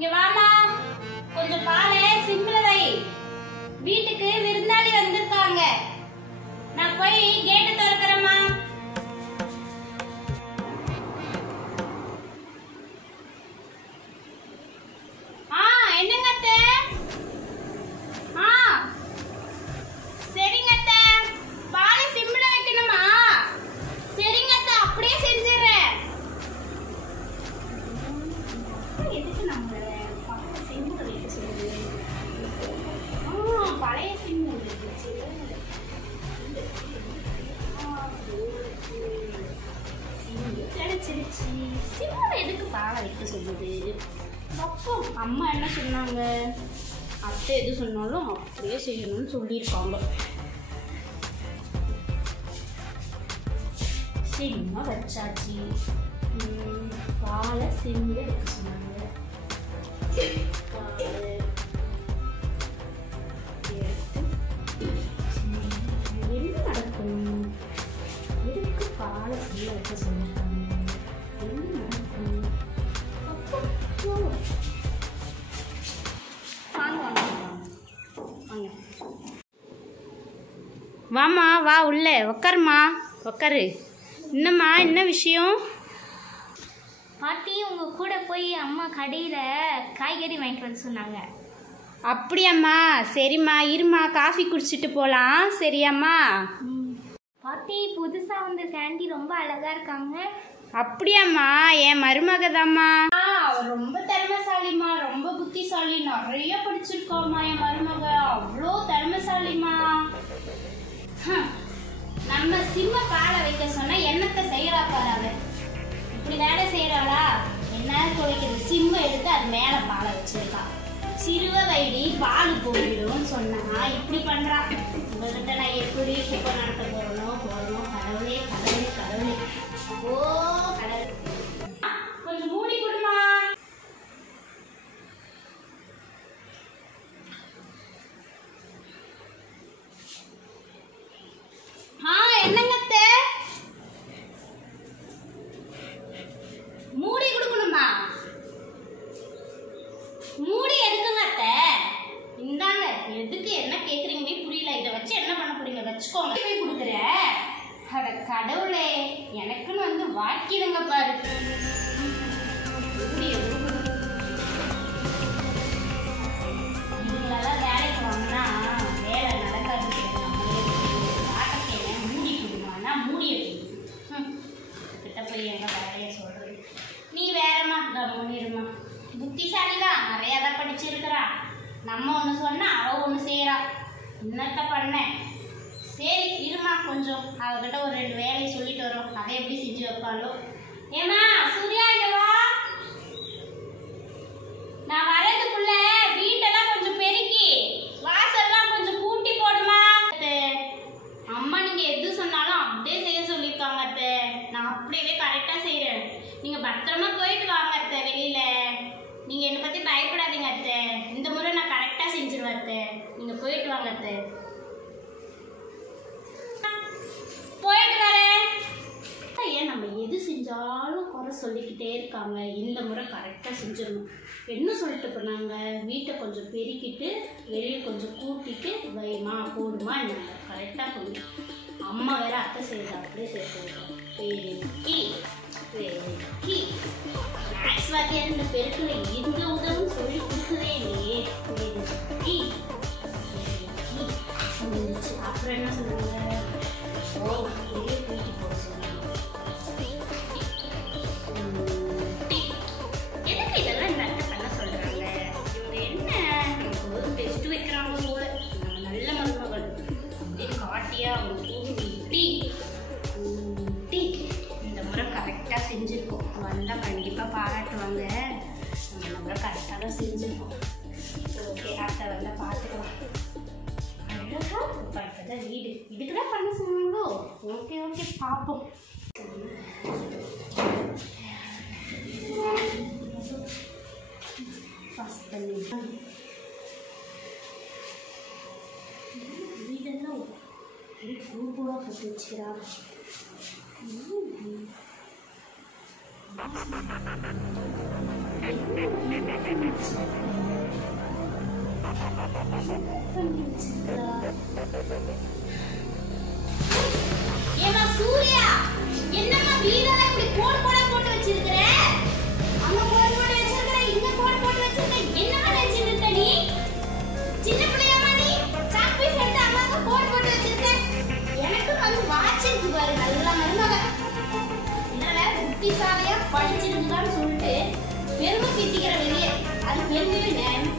இங்க வாமா, கொஞ்சம் பாலை சிம்ல வை. வீட்டுக்கு விருந்தாளி வந்திருக்காங்க. நான் போய் கேட்டு திறக்கிறேம்மா. என்னங்க அத்தை? சரிங்க அத்தை. பாலை சிம்ல வைக்கணுமா? சரிங்க அத்தை, அப்படியே செஞ்சிடுறேன். எதுக்கு நம்ம சிம்ல வைக்க சொல்லுது? பழைய சிம் இருந்துச்சு. கிடைச்சிருச்சு. சிம்ல எதுக்கு பாலை வைக்க சொல்லுது? அப்போ அம்மா என்ன சொன்னாங்க? அத்தை எது சொன்னாலும் அப்படியே செய்யணும்னு சொல்லியிருக்காங்க. சிம்மா வச்சாச்சு. பாலை சிம்ல வைக்க சொன்னாங்க. என்ன நடக்கும்? எதுக்கு பாலை சிம்ல வைக்க சொல்லியிருக்காங்க? என்ன நடக்கும்? வாமா, வா உள்ள உக்காருமா, உக்காரு. என்னம்மா, என்ன விஷயம்? பாட்டி, உங்க கூட போய் அம்மா கடையில் காய்கறி வாங்கிட்டு வந்து சொன்னாங்க. அப்படியாம்மா? சரிம்மா, இருமா, காஃபி குடிச்சிட்டு போகலாம். சரியாம்மா? பாட்டி, புதுசாக வந்த ஆண்டி ரொம்ப அழகா இருக்காங்க. அப்படியாம்மா? என் மருமக தாம்மா. அவள் ரொம்ப திறமைசாலிம்மா, ரொம்ப புத்திசாலி, நிறைய படிச்சிருக்கோம்மா. என் மருமக அவ்வளோ திறமைசாலிம்மா. நம்ம சிம்ம பாலை வைக்க சொன்னா என்னத்தை செய்யறா பாரு. அவ இப்படி வேலை செய்யறாளா? என்ன துவைக்கிறது? சிம்ம எடுத்து அது மேல பாலை வச்சிருக்கா. சிறுவ வைடி பால் போயிடும் சொன்னா இப்படி பண்றா. உங்ககிட்ட நான் எப்படி குப்பை நடத்த போறணும்? கடவுளே கடவுளே கடவுளே. ஓ கடவுள், கொஞ்சம் மூடி கொடுமா. என்னங்க அத்தை? மூடி கொடுக்கணுமா? மூடி எதுக்குங்க அத்தை? இந்தாங்க. எதுக்கு என்ன கேக்குறீங்கன்னே புரியல. இதை வச்சு என்ன பண்ண போறீங்க? வச்சுக்கோங்க. போய் கொடுக்குற. அட கடவுளே, எனக்குன்னு வந்து வாக்கிடுங்க பாரு. இவங்களெல்லாம் வேலைக்கு வாங்கினா வேலை நடக்காது. மூடி கொடுமானா மூடிய கிட்ட போய் எங்க வேலைய சொல்றது? நீ வேறம்மா, கம்முனிருமா. புத்திசாலிதான், நிறைய தான் படிச்சிருக்கிறா. நம்ம ஒன்று சொன்னா அவ ஒன்று செய்யறா. என்னத்த பண்ண? சரி இருமா, கொஞ்சம் அவகிட்ட ஒரு 2 வேலையை சொல்லிட்டு வரோம். அதை எப்படி செஞ்சு வைப்பாளோ. ஏமா சூர்யா, இங்க வா. நான் வரதுக்குள்ள வீட்டெல்லாம் கொஞ்சம் பெருக்கி வாசல்லாம் கொஞ்சம் கூட்டி போடுமா. அம்மா நீங்க எது சொன்னாலும் அப்படியே செய்ய சொல்லியிருக்காங்க அத்தை. நான் அப்படியே கரெக்டா செய்யறேன். நீங்க பத்திரமா போயிட்டு வாங்க அத்தை வெளியில. நீங்க என்னை பத்தி பயப்படாதீங்க அத்தை. இந்த முறை நான் கரெக்டா செஞ்சிருவேன் அத்தை. நீங்க போயிட்டு வாங்க அத்தை. போயிட்டு வரேன். ஏன் நம்ம எது செஞ்சாலும் குறை சொல்லிக்கிட்டே இருக்காங்க? இந்த முறை கரெக்டாக செஞ்சிடணும். என்ன சொல்லிட்டு போனாங்க? வீட்டை கொஞ்சம் பெருக்கிட்டு வெளியே கொஞ்சம் கூட்டிட்டு வைமா போடுமா. என்ன கரெக்டாக கொஞ்சம் அம்மா வேற அத்தை செய்யுது, அப்படியே சேர்த்து பெருக்கி பெருக்கி. மேக்ஸ் வாத்தியார் இந்த பெருக்கில் இந்த உதவும் சொல்லி கொடுக்குதே இல்லையே. பெருக்கி பெருக்கி அப்புறம் என்ன சொல்லுவாங்க? வெளியே கூட்டி போட சொல்லுவாங்க. எதுக்கு இதெல்லாம் இந்த அத்தை பண்ண சொல்றாங்க? இவங்க என்ன ஒரு டெஸ்ட் வைக்கிறாங்க போல. நம்ம நல்ல மருமகள் அப்படின்னு காட்டியா அவங்க டீ இந்த முறை கரெக்டாக செஞ்சுருக்கோம். வந்தால் கண்டிப்பாக பாராட்டுவாங்க. நம்ம முறை கரெக்டாக தான் செஞ்சுருக்கோம். ஓகே, அத்தை வந்தால் பார்த்துக்கலாம். அழகா இப்போதான் வீடு இதுக்கு தான் பண்ண சொன்னாங்களோ. ஓகே ஓகே, பார்ப்போம். ஃபஸ்ட் பண்ணி வீடெல்லாம் பூவாக கட்டி வச்சுக்கிறாங்க. ஏமா சூர்யா, என்னம்மா வீடெல்லாம் இப்படி கோடு கோடா போட்டு வச்சிருக்கிற? அங்க கோடு போட்டு வச்சிருக்கிற, இங்க கோடு போட்டு வச்சிருக்கிற, என்னம்மா நினைச்சிட்டு இருக்க நீ? சின்ன பிள்ளையாமா நீ? சாக் பீஸ் எடுத்து அங்க கோடு போட்டு வச்சிருக்க. எனக்கு வந்து வாட்ச் இருக்கு பாரு, நல்ல மருமக. என்னடா புத்திசாலியா படிச்சிருக்கான்னு சொல்லிட்டு பெருமை பீத்திக்கிற வெளியே. அது பெருமையில எனக்கு